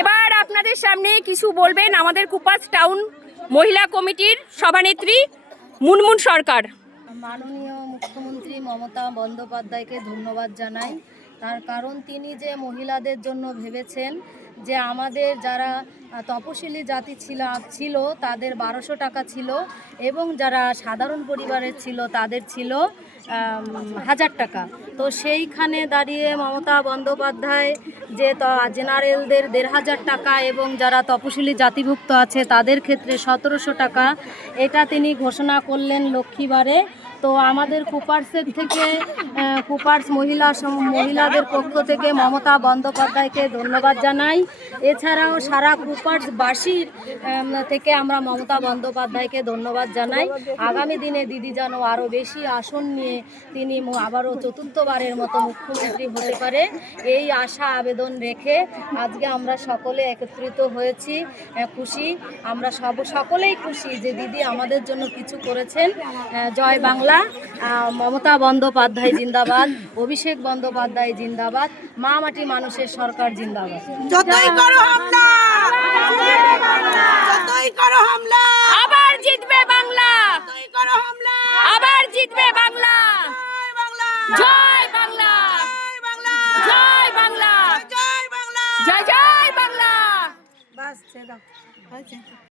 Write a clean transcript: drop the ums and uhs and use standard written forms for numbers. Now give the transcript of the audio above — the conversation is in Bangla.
এবার আপনাদের সামনে কিছু বলবেন আমাদের কুপাস টাউন মহিলা কমিটির সভানেত্রী মুনমুন সরকার। মাননীয় মুখ্যমন্ত্রী মমতা বন্দ্যোপাধ্যায়কে ধন্যবাদ জানাই। তার কারণ তিনি যে মহিলাদের জন্য ভেবেছেন যে আমাদের যারা তপশিলি জাতি ছিল তাদের 1200 টাকা ছিল এবং যারা সাধারণ পরিবারের ছিল তাদের ছিল 1000 টাকা। তো সেইখানে দাঁড়িয়ে মমতা বন্দ্যোপাধ্যায় যে জেনারেলদের 1500 টাকা এবং যারা তপশিলি জাতিভুক্ত আছে তাদের ক্ষেত্রে 1700 টাকা এটা তিনি ঘোষণা করলেন লক্ষ্মীবারে। তো আমাদের কুপার্সের থেকে কুপার্স মহিলাদের পক্ষ থেকে মমতা বন্দ্যোপাধ্যায়কে ধন্যবাদ জানাই। এছাড়াও সারা কুপার্সবাসীর থেকে আমরা মমতা বন্দ্যোপাধ্যায়কে ধন্যবাদ জানাই। আগামী দিনে দিদি যেন আরও বেশি আসন নিয়ে তিনি আবারও চতুর্থবারের মতো মুখ্যমন্ত্রী হতে পারে এই আশা আবেদন রেখে আজকে আমরা সকলে একত্রিত হয়েছি। খুশি, আমরা সকলেই খুশি যে দিদি আমাদের জন্য কিছু করেছেন। জয় বাংলা, মমতা বন্দ্যোপাধ্যায় জিন্দাবাদ, অভিষেক বন্দ্যোপাধ্যায় জিন্দাবাদ, মা মাটি মানুষের সরকার জিন্দাবাদ। যতই করো হামলা, যতই করো হামলা, আবার জিতবে বাংলা, যতই করো হামলা, আবার জিতবে বাংলা। জয় বাংলা, জয় বাংলা, জয় বাংলা, জয় বাংলা, জয় বাংলা। জয় জয় বাংলা। বাস ছেড়ে দাও।